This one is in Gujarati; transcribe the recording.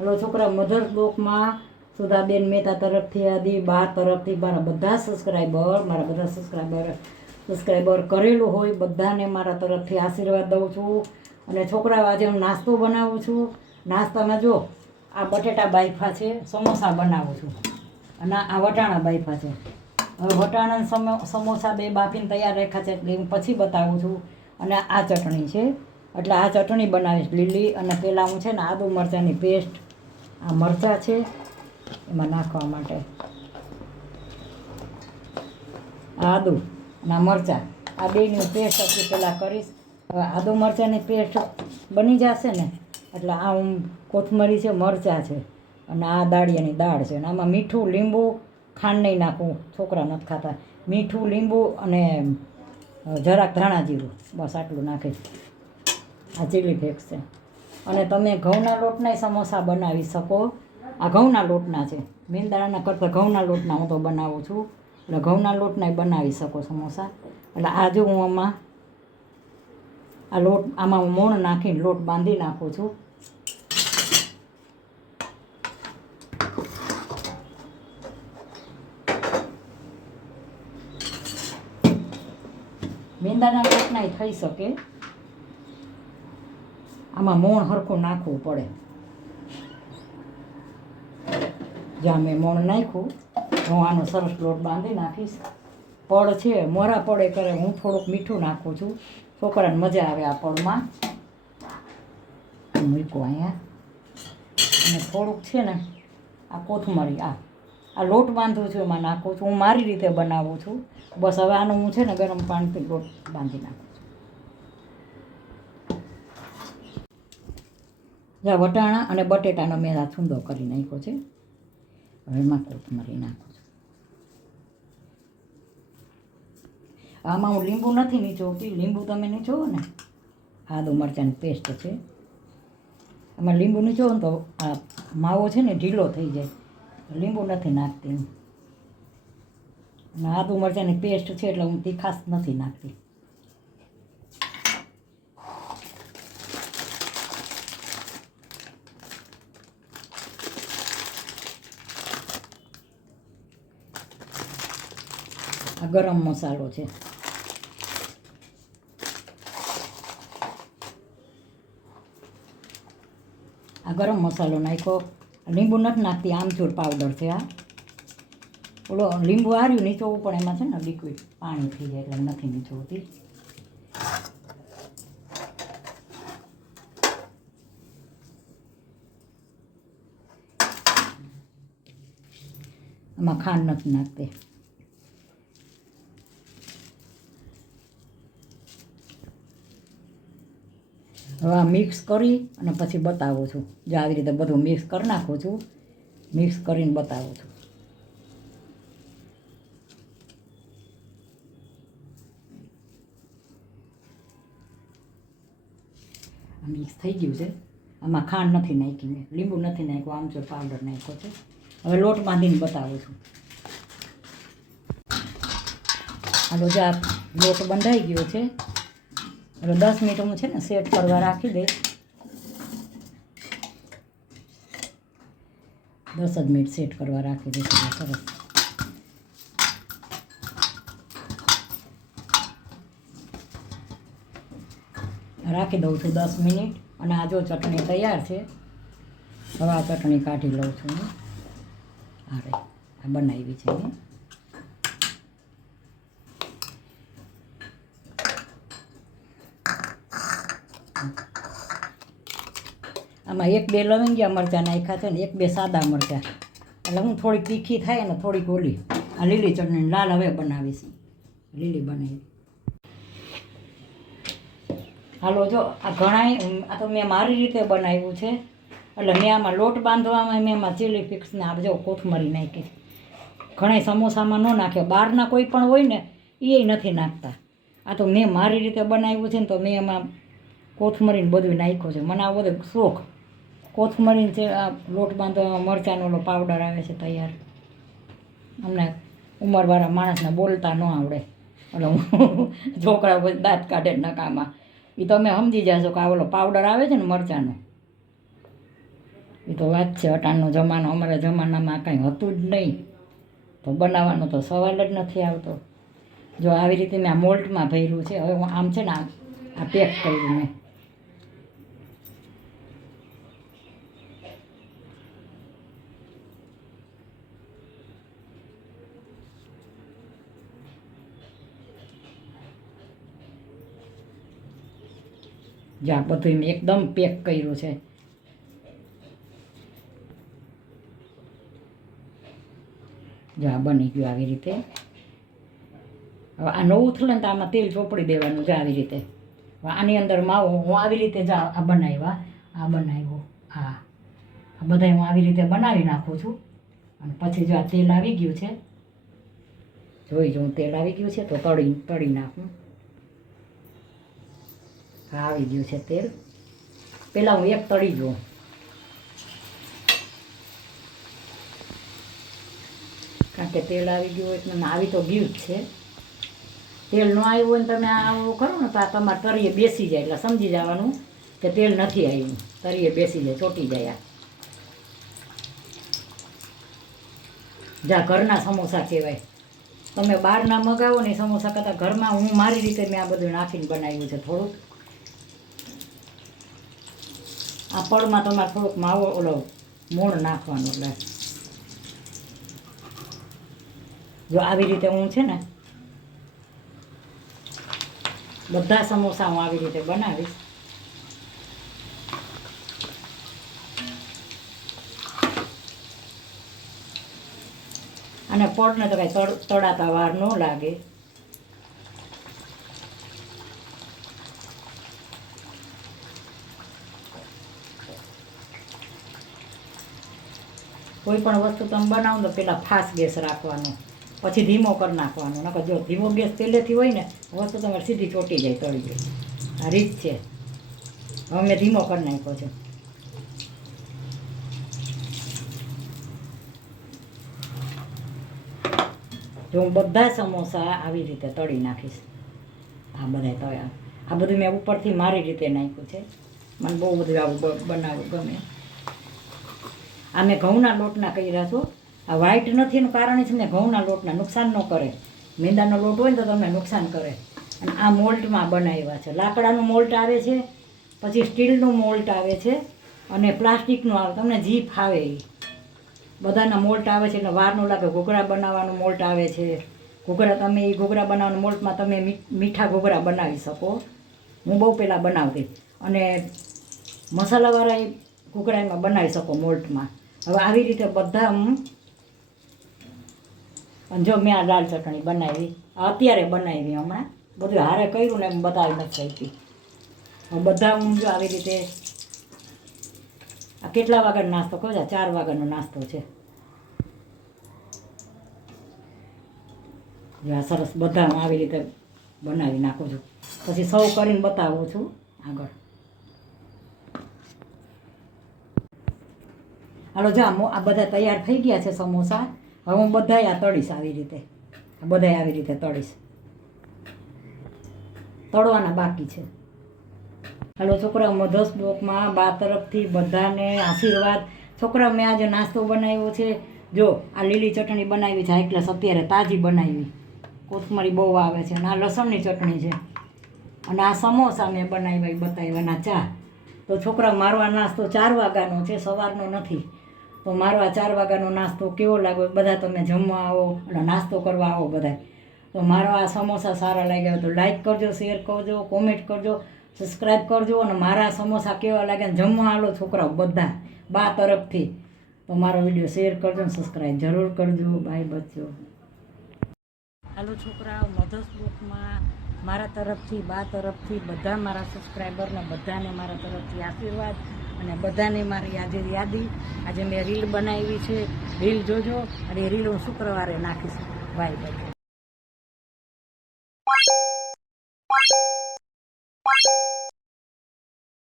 હલો છોકરા, મધર બ્લોકમાં સુધાબેન મહેતા તરફથી આદિ બા તરફથી મારા બધા સબસ્ક્રાઈબર કરેલું હોય બધાને મારા તરફથી આશીર્વાદ દઉં છું. અને છોકરાઓ, આજે હું નાસ્તો બનાવું છું. નાસ્તામાં જો આ બટેટા બાફા છે, સમોસા બનાવું છું, અને આ વટાણા બાફા છે. હવે વટાણા સમોસા બે બાફીને તૈયાર રાખ્યા છે એટલે હું પછી બતાવું છું. અને આ ચટણી છે એટલે આ ચટણી બનાવીશ લીલી. અને પહેલાં હું છે ને આદુ મરચાંની પેસ્ટ, આ મરચાં છે એમાં નાખવા માટે, આદુ અને આ મરચાં, આ બેની પેસ્ટ હતી પહેલાં કરીશ. હવે આદુ મરચાંની પેસ્ટ બની જશે ને એટલે આ હું કોથમરી છે, મરચાં છે, અને આ દાળિયાની દાળ છે. અને આમાં મીઠું, લીંબુ, ખાંડ નહીં નાખવું, છોકરા નથી ખાતા. મીઠું, લીંબુ અને જરાક ધાણા જીરું, બસ આટલું નાખીશ. આ ચીલી ફ્લેક્સ છે. અને તમે ઘઉંના લોટના સમોસા બનાવી શકો. આ ઘઉંના લોટના છે, મેંદાના કરતાં ઘઉંના લોટના હું તો બનાવું છું. એટલે ઘઉંના લોટના બનાવી શકો સમોસા. એટલે આ જો હું આમાં આ લોટ, આમાં હું મોણ નાખીને લોટ બાંધી નાખું છું. મેંદાના લોટના થઈ શકે, આમાં મોણ હરખું નાખવું પડે. જ્યાં મેં મોણ નાખ્યું હું આનો સરસ લોટ બાંધી નાખીશ. પડ છે, મોરા પડે કરે, હું થોડુંક મીઠું નાખું છું, છોકરાને મજા આવે આ પડમાં. મૂક્યું અહીંયા. અને થોડુંક છે ને આ કોથમરી, આ લોટ બાંધું છું એમાં નાખું છું. હું મારી રીતે બનાવું છું. બસ હવે આનું હું છે ને ગરમ પાણીથી લોટ બાંધી નાખું છું. જ્યાં વટાણા અને બટેટાનો મેં આ છૂંદો કરી નાખ્યો છે. હવે એમાં કોથમરી નાખું છું. આમાં હું લીંબુ નથી નીચોવતી. લીંબુ તમે નીચોવો ને, આદુ મરચાંની પેસ્ટ છે, આમાં લીંબુ નીચોવો ને તો આ માવો છે ને ઢીલો થઈ જાય. લીંબુ નથી નાખતી હું. અને આદુ મરચાંની પેસ્ટ છે એટલે હું તીખાશ નથી નાખતી. આ ગરમ મસાલો છે. આ ગરમ મસાલો નાખ્યો. લીંબુ નથી નાખતી, આમચૂર પાવડર છે આ. ઓલો લીંબુ હાર્યું નીચોવું પણ એમાં છે ને લિક્વિડ પાણી થઈ જાય એટલે નથી નીચોવતી. આમાં ખાંડ નથી નાખતી. હવે આ મિક્સ કરી અને પછી બતાવું છું. જો આવી રીતે બધું મિક્સ કરી નાખું છું. મિક્સ કરીને બતાવું છું. મિક્સ થઈ ગયું છે. આમાં ખાંડ નથી નાખી મેં, લીંબુ નથી નાખ્યું, આમચૂર પાવડર નાખ્યો છે. હવે લોટ બાંધીને બતાવું છું. હાલો, જે આ લોટ બંધાઈ ગયો છે. એટલે 10 મિનિટ હું છે ને સેટ કરવા રાખી દઈશ. 10 જ મિનિટ સેટ કરવા રાખી દઈશ. સરસ રાખી દઉં છું 10 મિનિટ. અને આ જો ચટણી તૈયાર છે. હવે આ ચટણી કાઢી લઉં છું હું. આ બનાવી છે મેં. આમાં 1-2 લવંગિયા મરચાં નાખ્યા છે ને 1-2 સાદા મરચાં. એટલે હું થોડીક તીખી થાય ને થોડીક ઓલી આ લીલી ચટણી લાલ હવે બનાવીશ. લીલી બનાવી. હાલો, જો આ ઘણાય, આ તો મેં મારી રીતે બનાવ્યું છે. એટલે મેં આમાં લોટ બાંધવામાં મેં એમાં ચીલી ફ્લેક્સને આ જો કોથમરી નાખી. ઘણાય સમોસામાં ન નાખે, બહારના કોઈ પણ હોય ને એ નથી નાખતા. આ તો મેં મારી રીતે બનાવ્યું છે ને તો મેં એમાં કોથમરીને બધું નાખ્યું છે. મને આ બધો શોખ. કોથમરીને છે આ લોટ બાંધવામાં મરચાંનો ઓલો પાવડર આવે છે તૈયાર. અમને ઉંમરવાળા માણસને બોલતા ન આવડે એટલે હું છોકરા પછી દાંત કાઢે નકામાં. એ તમે સમજી જશો કે આ ઓલો પાવડર આવે છે ને મરચાંનો, એ તો વાત છે, અટાણનો જમાનો, અમારા જમાનામાં કાંઈ હતું જ નહીં, તો બનાવવાનો તો સવાલ જ નથી આવતો. જો આવી રીતે મેં આ મોલ્ટમાં ભર્યું છે. હવે હું આમ છે ને આ પેક કર્યું મેં. જો આ બધું મેં એકદમ પેક કર્યું છે. જો આ બની ગયું આવી રીતે. હવે આ નવું થયું ને તો આમાં તેલ ચોપડી દેવાનું છે આવી રીતે. હવે આની અંદર માવો હું આવી રીતે જ આ બનાવ્યો, આ બધા હું આવી રીતે બનાવી નાખું છું. અને પછી જો આ તેલ આવી ગયું છે, જોઈ જો તેલ આવી ગયું છે તો તળી નાખું. હા આવી ગયું છે તેલ. પહેલાં હું એક તળી જોઉં. કારણ કે તેલ આવી ગયું હોય એટલે આવી તો ગયું જ છે. તેલ ન આવ્યું હોય ને તમે આવું કરો ને તો આ તમારે તળીએ બેસી જાય, એટલે સમજી જવાનું કે તેલ નથી આવ્યું. તળીએ બેસી જાય, ચોંટી જાય. જા ઘરના સમોસા કહેવાય. તમે બહારના મગાવો ને સમોસા કરતાં ઘરમાં હું મારી રીતે મેં આ બધું નાખીને બનાવ્યું છે. થોડુંક આ પડમાં તમારે થોડુંક માવો ઓલો મોણ નાખવાનો. એટલે જો આવી રીતે હું છે ને બધા સમોસા હું આવી રીતે બનાવીશ. અને પડને તો કાંઈ તળાતા વાર ન લાગે. કોઈ પણ વસ્તુ તમે બનાવો તો પહેલાં ફાસ્ટ ગેસ રાખવાનો, પછી ધીમો કરી નાખવાનો. નકર જો ધીમો ગેસ પહેલેથી હોય ને વસ્તુ તમારે સીધી ચોંટી જાય, તળી જાય. આ રીત છે. હવે મેં ધીમો કરી નાખ્યો છે. જો હું બધા સમોસા આવી રીતે તળી નાખીશ. આ બધા તળ્યા, આ બધું મેં ઉપરથી મારી રીતે નાખ્યું છે. મને બહુ બધું આવું બનાવવું ગમે. આ મેં ઘઉંના લોટના કર્યા છો. આ વ્હાઈટ નથી એનું કારણ છે મેં ઘઉંના લોટના, નુકસાન ન કરે. મેંદાનો લોટ હોય ને તો તમને નુકસાન કરે. અને આ મોલ્ટમાં બનાવ્યા છે. લાકડાનું મોલ્ટ આવે છે, પછી સ્ટીલનું મોલ્ટ આવે છે, અને પ્લાસ્ટિકનું આવે. તમને જી ફાવે એ બધાના મોલ્ટ આવે છે. એટલે વાર ન લાગે. ઘૂઘરા બનાવવાનું મોલ્ટ આવે છે. ઘૂઘરા તમે એ ઘૂઘરા બનાવવાનું મોલ્ટમાં તમે મીઠા ઘૂઘરા બનાવી શકો. હું બહુ પહેલાં બનાવતી. અને મસાલાવાળા એ ઘૂઘરા એમાં બનાવી શકો મોલ્ટમાં. હવે આવી રીતે બધા અને જો મેં આ લાલ ચટણી બનાવી, અત્યારે બનાવી હમણાં. બધું હારે કર્યું ને એમ બતાવી નથી શકતી. હવે બધા હું જો આવી રીતે આ કેટલા વાગ્યાનો નાસ્તો કહો છો? 4 વાગ્યાનો નાસ્તો છે. જો આ સરસ બધા હું આવી રીતે બનાવી નાખું છું. પછી સર્વ કરીને બતાવું છું આગળ. હાલો જો આ બધા તૈયાર થઈ ગયા છે સમોસા. હવે હું બધાય આ તળીશ આવી રીતે. બધાય આવી રીતે તળીશ. તળવાના બાકી છે. હાલો છોકરાઓ, મધર્સ બ્લોકમાં બા તરફથી બધાને આશીર્વાદ. છોકરાઓ, મેં આજે નાસ્તો બનાવ્યો છે. જો આ લીલી ચટણી બનાવી છે, એટલે અત્યારે તાજી બનાવી. કોથમરી બહુ આવે છે. અને આ લસણની ચટણી છે. અને આ સમોસા મેં બનાવ્યા બતાવ્યાના ચા. તો છોકરા, મારો આ નાસ્તો 4 વાગ્યાનો છે, સવારનો નથી. તો મારો આ 4 વાગ્યાનો નાસ્તો કેવો લાગ્યો? બધા તમે જમવા આવો અને નાસ્તો કરવા આવો બધા. તો મારો આ સમોસા સારા લાગ્યા તો લાઈક કરજો, શેર કરજો, કોમેન્ટ કરજો, સબસ્ક્રાઈબ કરજો. અને મારા સમોસા કેવા લાગ્યા જમવા આવો છોકરાઓ બધા બા તરફથી. તો મારો વિડીયો શેર કરજો અને સબસ્ક્રાઈબ જરૂર કરજો. બાય બચ્ચો. હાલો છોકરાઓ, મધર્સ બ્લોકમાં મારા તરફથી, બા તરફથી બધા મારા સબસ્ક્રાઈબરને બધાને મારા તરફથી આશીર્વાદ. અને બધાને મારી આજે યાદી. આજે મેં રીલ બનાવી છે, રીલ જોજો. અને એ રીલ હું શુક્રવારે નાખીશ. Bye bye.